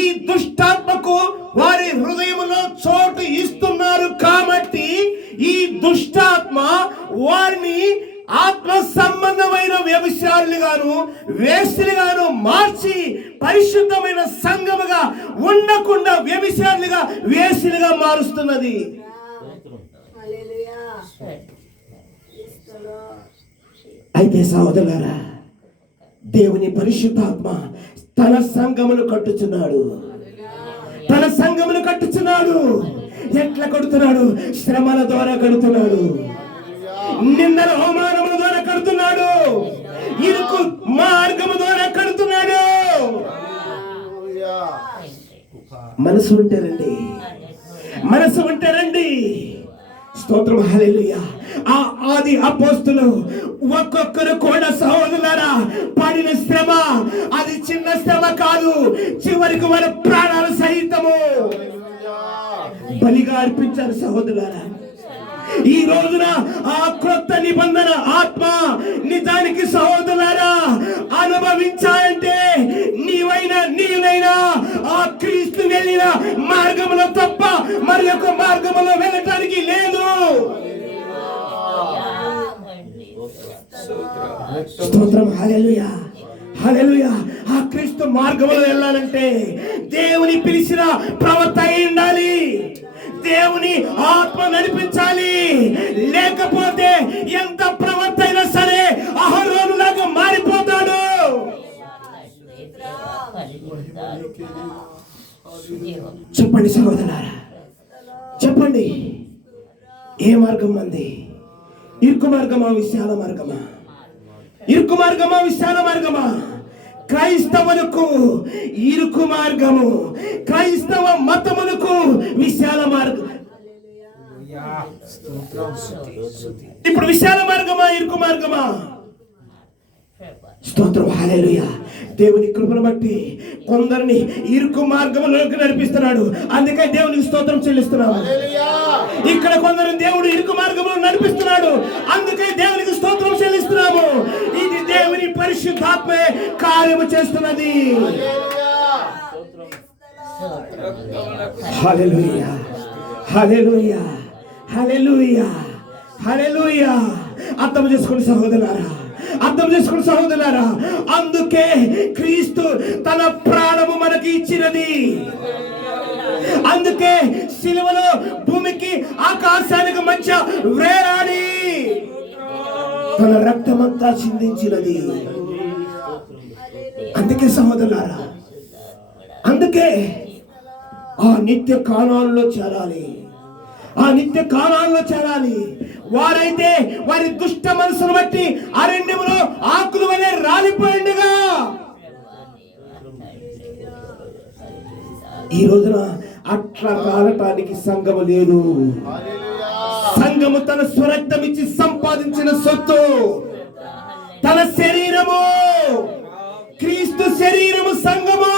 ఈ దుష్టాత్మకు వారి హృదయములో చోటు ఇస్తున్నారు కాబట్టి ఈ దుష్టాత్మ వారిని ఆత్మ సంబంధమైన వ్యభిచారులుగాను, వేశ్యలుగాను మార్చి పరిశుద్ధమైన సంఘముగా ఉండకుండా వ్యభిచారులుగా, వేశ్యలుగా మారుస్తున్నది. అయితే సహోదరులారా, దేవుని పరిశుద్ధాత్మ తన సంఘమును కట్టుచున్నాడు. తన సంఘమును కట్టుచున్నాడు. ఎట్లా కడుతున్నాడు? శ్రమల ద్వారా కడుతున్నాడు, నిందల అవమానముల ద్వారా కడుతున్నాడు, ఇరుకు మార్గము ద్వారా కడుతున్నాడు. మనసు ఉంటే రండి, మనసు ఉంటే రండి. స్తోత్రం, హల్లెలూయా. ఆ ఆది అపోస్తులు ఒక్కొక్కరు కూడా సహోదరులారా పడిన శ్రమ అది చిన్న శ్రమ కాదు. చివరికి వారి ప్రాణాలు సహితము బలిగా అర్పించారు సహోదరులారా. ఈ రోజున ఆ క్రొత్త నిబంధన ఆత్మ నిజానికి సహోదరులారా అనుభవించాలంటే నీవైనా ఆ క్రీస్తు వెళ్ళిన మార్గంలో తప్ప మరి యొక్క మార్గంలో వెళ్ళటానికి లేదు. స్తోత్రం, హల్లెలూయా, హల్లెలూయా. ఆ క్రీస్తు మార్గంలో వెళ్ళాలంటే దేవుని పిలిచిన ప్రవర్త అయి ఉండాలి, దేవుని ఆత్మ నడిపించాలి. లేకపోతే ఎంత ప్రవర్త అయినా సరే అహరోనులాగా మారిపోతాడు. చెప్పండి సహోదరులారా, చెప్పండి, ఏ మార్గం మంది? ఇరుకు మార్గమా, విశాల మార్గమా? ఇరుకు మార్గమా, విశాల మార్గమా? క్రైస్తవులకు ఇరుకు మార్గము, క్రైస్తవ మతములకు విశాల మార్గం. ఇప్పుడు విశాల మార్గమా, ఇరుకు మార్గమా? స్తోత్రం, హల్లెలూయా. దేవుని కృపను బట్టి కొందరిని ఇరుకు మార్గంలోకి నడిపిస్తున్నాడు. అందుకే దేవునికి స్తోత్రం చెల్లిస్తున్నాము. ఇక్కడ కొందరు దేవుడు ఇరుకు మార్గంలో నడిపిస్తున్నాడు. అందుకే దేవునికి స్తోత్రం చెల్లిస్తున్నాము. ఇది దేవుని పరిశుద్ధాత్మే కార్యము చేస్తున్నది. హల్లెలూయా, హల్లెలూయా, హల్లెలూయా, హల్లెలూయా. అర్థం చేసుకోండి సహోదరులారా, అర్థం చేసుకున్న సహోదరులారా. అందుకే క్రీస్తు తన ప్రాణము మనకి ఇచ్చినది. అందుకే శిలువలో భూమికి ఆకాశానికి మధ్య వేలాడి తన రక్తమంతా చిందించినది. అందుకే సహోదరులారా, అందుకే ఆ నిత్య కాలాల్లో చేరాలి, ఆ నిత్య కాలాల్లో చేరాలి. వారైతే వారి దుష్ట మనసును బట్టి అరణ్యములో ఆకులు వలె రాలిపోయిండగా ఈ రోజున అట్లా రాలటానికి సంఘము లేదు. సంఘము తన స్వరక్తం ఇచ్చి సంపాదించిన సొత్తు, తన శరీరము, క్రీస్తు శరీరము సంఘము.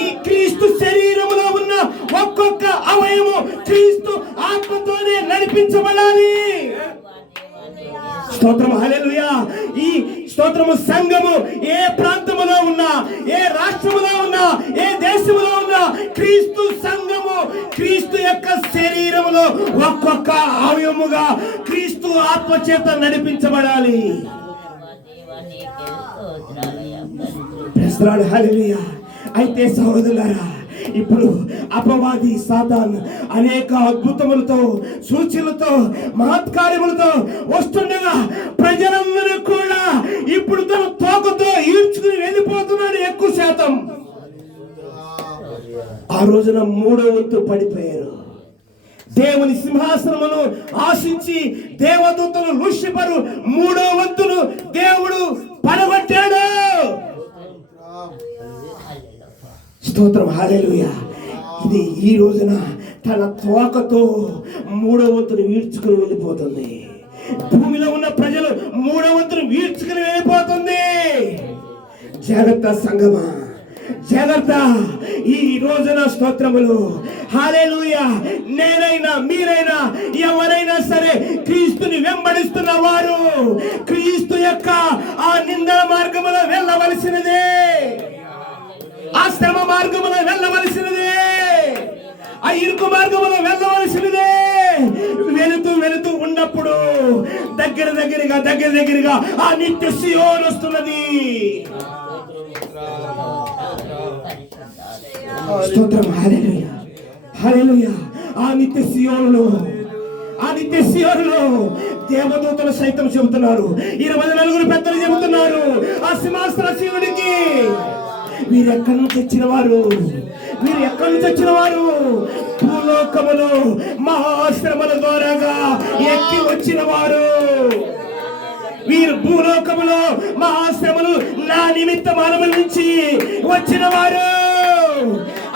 ఈ క్రీస్తు శరీరములో ఉన్న ఒక్కొక్క అవయము క్రీస్తు ఆత్మతోనే నడిపించబడాలి. స్తోత్రం, హల్లెలూయా. ఈ స్తోత్రము సంఘము ఏ ప్రాంతములో ఉన్నా, ఏ రాష్ట్రములో ఉన్నా, ఏ దేశములో ఉన్నా క్రీస్తు సంఘము క్రీస్తు యొక్క శరీరములో ఒక్కొక్క అవయముగా క్రీస్తు ఆత్మ చేత నడిపించబడాలి. హల్లెలూయా. అయితే సహోదరులారా, ఇప్పుడు అపవాది సాతాను అనేక అద్భుతములతో, సూచనలతో, మహత్కార్యములతో వస్తుండగా ప్రజలందరూ కూడా ఇప్పుడు తన తోకతో ఈడ్చుకుని వెళ్ళిపోతున్నాడు ఎక్కువ శాతం. ఆ రోజున 3వ వంతు పడిపోయారు. దేవుని సింహాసనమును ఆశించి దేవదూతలు లూసిఫరు 3వ వంతును దేవుడు పడగొట్టాడు. స్తోత్రం, హల్లెలూయా. ఇది ఈ రోజున తన తోకతో 3వ వంతును వీడ్చుకుని వెళ్ళిపోతుంది. భూమిలో ఉన్న ప్రజలు 3వ వంతును వీడ్చుకుని వెళ్ళిపోతుంది. జాగ్రత్త సంగమా, జాగ్రత్త. ఈ రోజున స్తోత్రములు, హల్లెలూయా. నేనైనా మీరైనా ఎవరైనా సరే క్రీస్తుని వెంబడిస్తున్న వారు క్రీస్తు యొక్క ఆ నిందల మార్గములో వెళ్ళవలసినదే, ఆ శ్రమ మార్గములో వెళ్ళవలసినదే, ఆ ఇరుకు మార్గములో వెళ్ళవలసినదే. వెళుతూ ఉన్నప్పుడు దగ్గరగా ఆ నిత్య సియోను వస్తున్నది. స్తోత్రం, హల్లెలూయా, హల్లెలూయా. ఆ నిత్య సియోనులో ఆ నిత్య సియోనులో దేవదూతలు సైతం చెబుతున్నారు, 24 పెద్దలు చెబుతున్నారు ఆ సింహాసనాసీనుడికి, వీరు ఎక్కడి నుంచి వచ్చిన వారు, వీరు ఎక్కడి నుంచి వచ్చిన వారు? భూలోకములో మహాశ్రమల ద్వారాగా ఎక్కి వచ్చిన వారు. వీరు భూలోకములో మహాశ్రమలు నా నిమిత్త మానవుల నుంచి వచ్చిన వారు.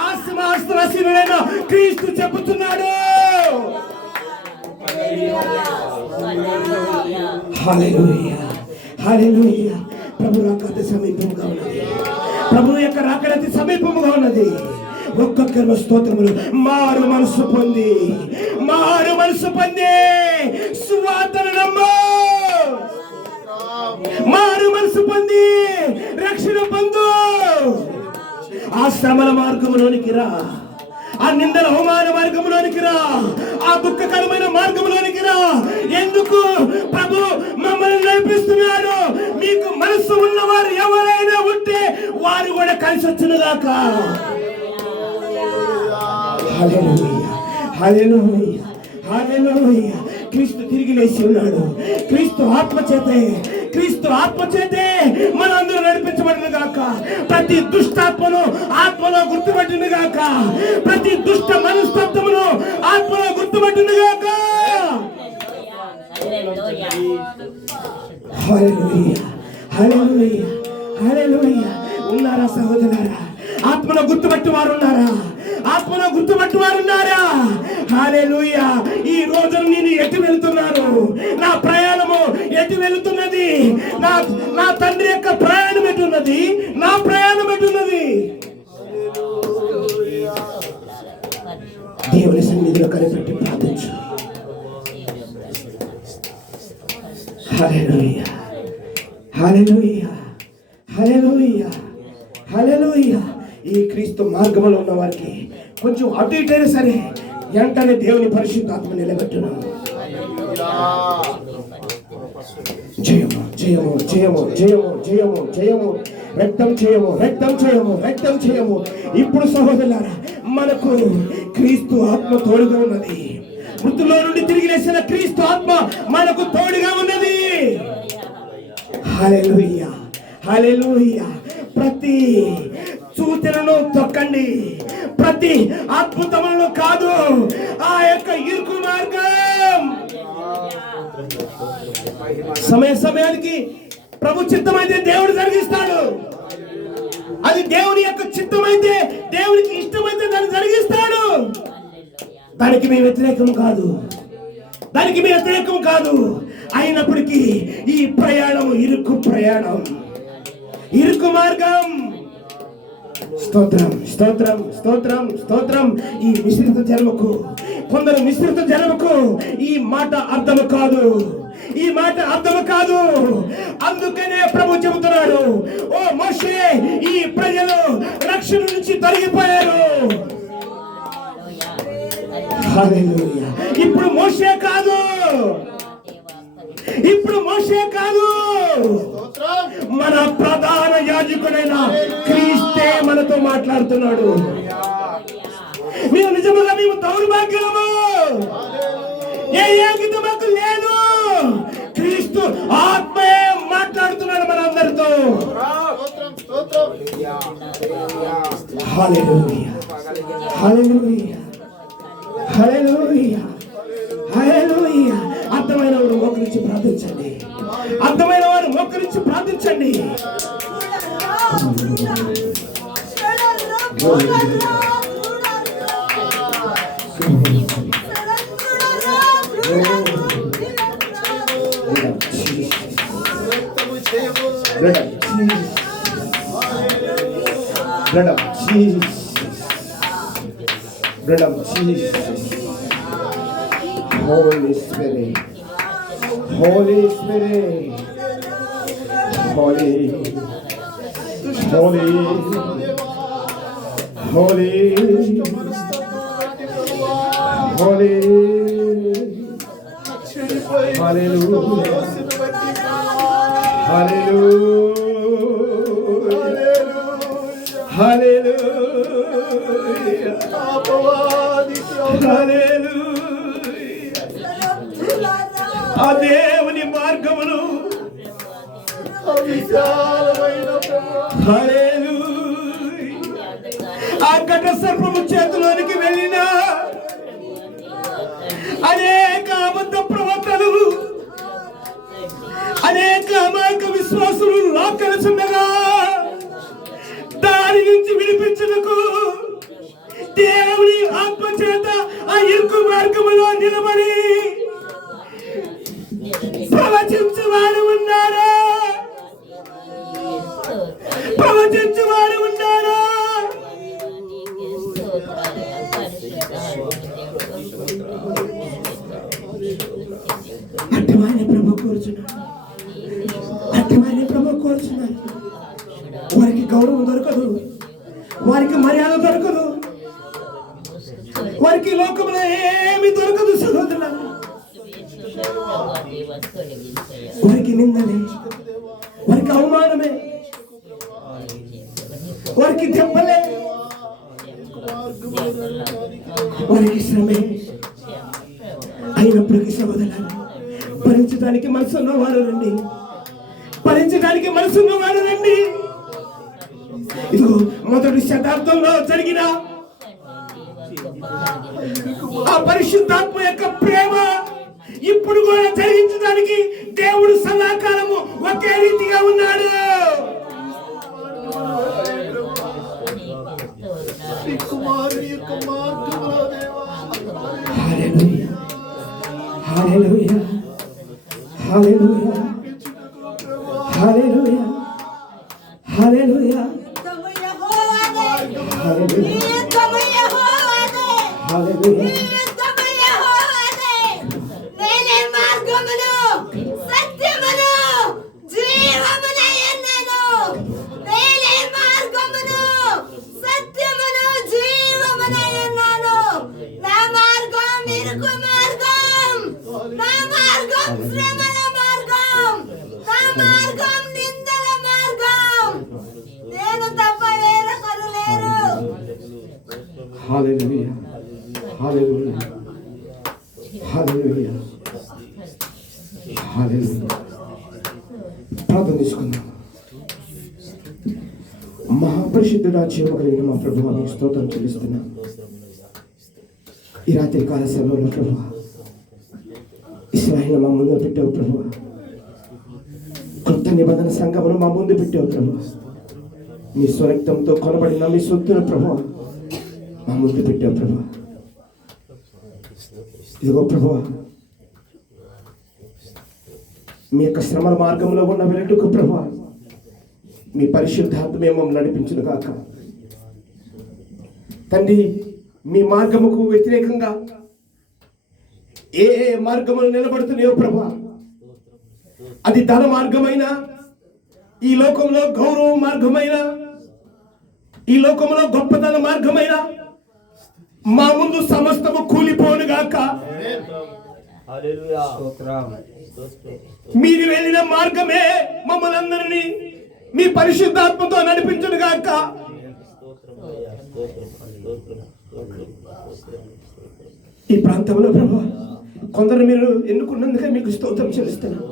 ఆ సింహాసనాసీనుడైన క్రీస్తు చెబుతున్నాడు. హల్లెలూయా, హల్లెలూయా. ప్రభు రాకడ సమీపంగా ఉన్నది. ప్రభు యొక్క రాకడ అతి సమీపంగా ఉన్నది. ఒక్కొక్కరు స్తోత్రములు మారు మనసు పొంది, మారు మనసు పొంది సువార్తను నమ్ము, మారు మనసు పొంది రక్షణ పొందు. ఆ శ్రమల మార్గంలోనికి రా, ఆ నిందల అవమాన మార్గంలోనికి రా, ఆ దుఃఖకరమైన మార్గంలోనికి రా. ఎందుకు? ప్రభు మమ్మల్ని నడిపిస్తున్నారు. మీకు మనసు ఉన్నవారు ఎవరైనా ఉంటే వారు కూడా కలిసి వచ్చునుగాక. హల్లెలూయా, హల్లెలూయా, హల్లెలూయా. క్రీస్తు తిరిగి లేచి ఉన్నాడు. క్రీస్తు ఆత్మచేతే, క్రీస్తు ఆత్మచేతే మనందరూ నడిపించబడిన గాక. ప్రతి దుష్టాత్మను ఆత్మలో గుర్తుపట్టిన గాక. ప్రతి దుష్ట మనస్తత్వమును ఆత్మలో గుర్తుపట్టిన గాక. హల్లెలూయా, హల్లెలూయా, హల్లెలూయా. ఉన్నారా సహోదరులారా? ఆత్మలో గుర్తుపట్టి వారు ఉన్నారా? ఆత్మలో గుర్తుపట్టి వారు ఉన్నారా? హల్లెలూయా. ఈ రోజు నేను ఎటు వెళ్తున్నాను? నా ప్రయాణము ఎటు వెళుతున్నది? నా తండ్రి యొక్క ప్రయాణం ఎటున్నది? నా ప్రయాణం ఎటున్నది? దేవుని సన్నిధిలో కనిపెట్టి ప్రార్థించు. హల్లెలూయా, హల్లెలూయా, హల్లెలూయా, హల్లెలూయా. ఈ క్రీస్తు మార్గంలో ఉన్న వారికి కొంచెం అటు ఇటైనా సరే వెంటనే దేవుని పరిశుద్ధాత్మ నిలబెట్టును. జయము, జయము, జయము, జయము, జయము, జయము. రక్తం చేయము, రక్తం చేయము, రక్తం చేయము. ఇప్పుడు సహోదరులారా, మనకు క్రీస్తు ఆత్మ తోడుగా ఉన్నది. మృతుల్లో నుండి తిరిగి లేచిన క్రీస్తు ఆత్మ మనకు తోడుగా ఉన్నది. హల్లెలూయా, హల్లెలూయా. ప్రతి సూచనను తొక్కండి, ప్రతి అద్భుతములను కాదు, ఆ యొక్క ఇరుకు మార్గం. సమయానికి ప్రభు చిత్తమైతే దేవుడు జరిగిస్తాడు. అది దేవుని యొక్క చిత్తమైతే, దేవునికి ఇష్టమైతే దాన్ని జరిగిస్తాడు. దానికి మేము వ్యతిరేకం కాదు, దానికి మేము వ్యతిరేకం కాదు. అయినప్పటికీ ఈ ప్రయాణం ఇరుకు ప్రయాణం, ఇరుకు మార్గం. స్తోత్రం, స్తోత్రం, స్తోత్రం, స్తోత్రం. ఈ మిశ్రిత జన్మకు, కొందరు మిశ్రిత జన్మకు ఈ మాట అర్థము కాదు, ఈ మాట అర్థము కాదు. అందుకనే ప్రభు చెబుతున్నాడు, ఓ మోషే, ఈ ప్రజలు రక్షణ నుంచి తొలగిపోయారు. హల్లెలూయా. ఇప్పుడు మోషే కాదు, ఇప్పుడు మోషే కాదు, మన ప్రధాన యాజకుడైన క్రీస్తే మనతో మాట్లాడుతున్నాడు. మేము నిజముగా మేము దౌర్భాగ్యము, ఏ యోగ్యత మాకు లేదు. క్రీస్తు ఆత్మే మాట్లాడుతున్నాడు మనందరితో. హల్లెలూయా, హల్లెలూయా, హల్లెలూయా, హల్లెలూయా. అర్థమైన వారు మోకరించి ప్రార్థించండి, అర్థమైన వారు మోకరించి ప్రార్థించండి. Holy Spirit, Holy Spirit, Holy, Holy, Holy, Holy, Hallelujah, Hallelujah, Hallelujah, Hallelujah. ఆ దేవుని మార్గములు ఆ ఘట సర్పము చేతిలోనికి వెళ్ళిన అనేక అబద్ధ ప్రవర్తనలు, అనేక అమాయక విశ్వాసులు లాక్కలుచుండగా దాని నుంచి విడిపించుటకు దేవుని ఆత్మ చేత ఆ ఇరుకు మార్గములో నిలబడి ప్రవచించువాడు ఉన్నారా? ప్రవచించువాడు ఉన్నారా? అట్టవారిని ప్రభు కోరుచున్నాడు, అట్టవారిని ప్రభు కోరుచున్నాడు. వారికి గౌరవం దొరకదు, వారికి మర్యాద దొరకదు, వారికి లోకంలో ఏమి దొరకదు సహోదరులారా. వారికి నిందలే, వారికి అవమానమే, వారికి దెబ్బలే, వారికి శ్రమే. అయినప్పటికీ సహోదరులారా, భరించడానికి మనసున్నవారు రండి, భరించడానికి మనసున్నవారు రండి. ఇదిగో మొదటి శతాబ్దంలో జరిగిన ఆ పరిశుద్ధాత్మ యొక్క ప్రేమ ఇప్పుడు కూడా జరిగించడానికి దేవుడు సదాకాలము ఒకే రీతిగా ఉన్నాడు. హల్లెలూయా, హల్లెలూయా, హల్లెలూయా, హల్లెలూయా, హల్లెలూయా, నేనే మార్గమును సత్యమును జీవమునయ్యున్నాను. నేనే మార్గమును సత్యమును జీవమునయ్యున్నాను. నా మార్గం ఇరుకు మార్గం, నా మార్గం శ్రమల మార్గం, నా మార్గం నిందల మార్గం. నేను తప్ప వేరొకరు లేరు. హల్లెలూయా, హల్లెలూయా, హల్లెలూయా, హల్లెలూయా. ప్రార్థన చేసుకుందాం. మహాపరిశుద్ధుడా, జీవము కలిగిన మా ప్రభువా, మీకు స్తోత్రం చెల్లిస్తున్నాం. ఈ రాత్రి కాల సమయంలో ప్రభువా, ఇశ్రాయేలు మా ముందు పెట్టావు ప్రభువా, కొత్త నిబంధన సంఘమును మా ముందు పెట్టావు ప్రభువా, మీ స్వరక్తంతో కొనబడిన మీ సొత్తును ప్రభువా మా ముందు పెట్టావు ప్రభువా. ఇదిగో ప్రభువా, మీ యొక్క శ్రమల మార్గంలో ఉన్న వెలుగుకు ప్రభువా, మీ పరిశుద్ధాత్మ మమ్మల్ని నడిపించును గాక. తండ్రి, మీ మార్గముకు వ్యతిరేకంగా ఏ మార్గములు నిలబడుతున్నాయో ప్రభువా, అది ధన మార్గమైన, ఈ లోకంలో గౌరవ మార్గమైన, ఈ లోకంలో గొప్పతన మార్గమైన, మా ముందు సమస్తము కూలిపోను గాక. మీరు వెళ్ళిన మార్గమే మమ్మల్ని అందరినీ మీ పరిశుద్ధాత్మతో నడిపించును గాక. ఈ ప్రాంతంలో ప్రభువా, కొందరు మీరు ఎన్నుకున్నందుకే మీకు స్తోత్రం చెల్లిస్తున్నాను.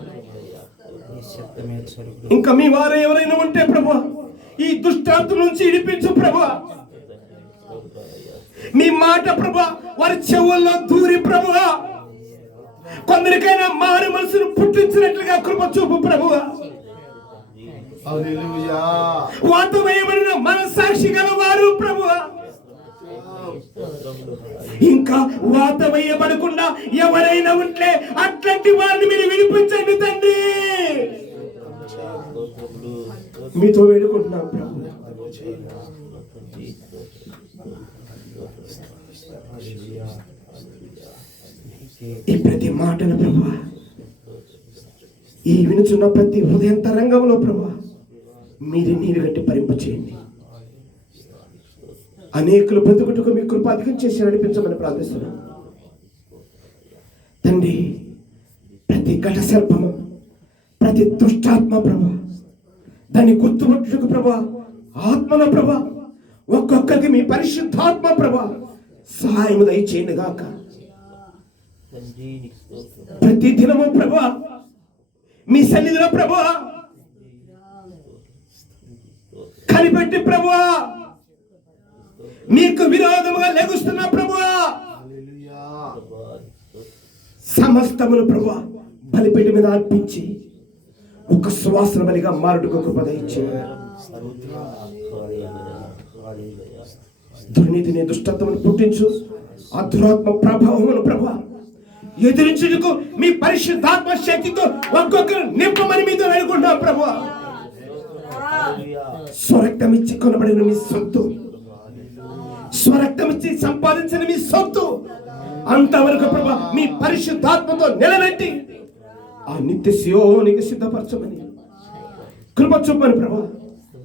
ఇంకా మీ వారు ఎవరైనా ఉంటే ప్రభువా, ఈ దుష్టాంతం నుంచి విడిపించు ప్రభువా. మీ మాట ప్రభువా వారి చెవుల్లో దూరి ప్రభువా, కొందరికైనా మారు మనసును పుట్టించినట్లుగా కృప చూపు ప్రభువా. వాత వేయబడిన మనసాక్షి గల వారు ప్రభువా, ఇంకా వాత వేయబడకుండా ఎవరైనా ఉంటే అట్లాంటి వారిని మీరు విడిపించండి తండ్రి. మీతో వేడుకుంటున్నాం ప్రభు. ఈ ప్రతి మాటను ప్రభువా, ఈ వినుచున్న ప్రతి హృదయంతరంగంలో ప్రభువా మీరే నీరు గట్టి భరింప చేయండి. అనేకులు బ్రతుకుటకు మీ కృపాధికం చేసి నడిపించమని ప్రార్థిస్తున్నాం తండ్రి. ప్రతి ఘట సర్పము, ప్రతి దుష్టాత్మ ప్రభా, దాన్ని గుర్తుపట్టుటకు ప్రభా, ఆత్మల ప్రభా, ఒక్కొక్కరికి మీ పరిశుద్ధాత్మ ప్రభా సహాయము దయచేయండి గాక. ప్రతి దినము ప్రభువా మీ సన్నిధిలో ప్రభువా కనిపెట్టి ప్రభువా మీకు విరోధముగా లెగుస్తున్న ప్రభువా సమస్తమును ప్రభువా బలిపీఠం మీద అర్పించి ఒక సువాసన బలిగా మారుడుకు కృప దయచేయండి. దుర్నీతిని దుష్టత్వమును పుట్టించు ఆ దురాత్మ ప్రభావమును ప్రభువా ఎదిరించుటకు మీ పరిశుద్ధాత్మ శక్తితో ఒక్కొక్కరు నింపమని మీతో అనుకుంటాం ప్రభువా. స్వరక్తం ఇచ్చి కొనబడిన మీ సొత్తు, స్వరక్తం ఇచ్చి సంపాదించిన మీ సొత్తు అంతవరకు ప్రభా మీ పరిశుద్ధాత్మతో నిలబెట్టి ఆ నిత్య సియోనికి సిద్ధపరచమని కృప చూపని ప్రభా.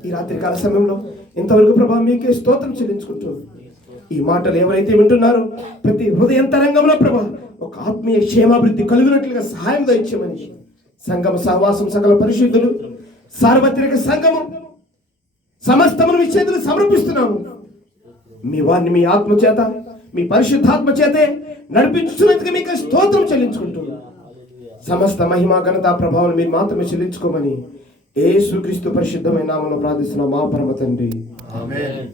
ఈ రాత్రి కాల సమయంలో ఇంతవరకు ప్రభా మీకే స్తోత్రం చెల్లించుకుంటూ ఈ మాటలు ఎవరైతే వింటున్నారో ప్రతి హృదయంతరంగంలో ప్రభా ఒక ఆత్మీయ క్షేమాభివృద్ధి కలుగునట్లుగా సహాయం దయచేయమని సంఘం సహవాసం సకల పరిశుద్ధులు సార్వత్రిక సంఘము సమస్తమును మీ చేతులు సమర్పిస్తున్నాము. మీ వారిని మీ ఆత్మ చేత మీ పరిశుద్ధాత్మ చేతే నడిపించుతున్నందుకు మీకు స్తోత్రం చెల్లించుకుంటూ సమస్త మహిమా ఘనత ప్రభావం మీరు మాత్రమే చెల్లించుకోమని యేసుక్రీస్తు పరిశుద్ధమైన నామములో ప్రార్థిస్తున్నాం మా పరమ తండ్రి. ఆమేన్.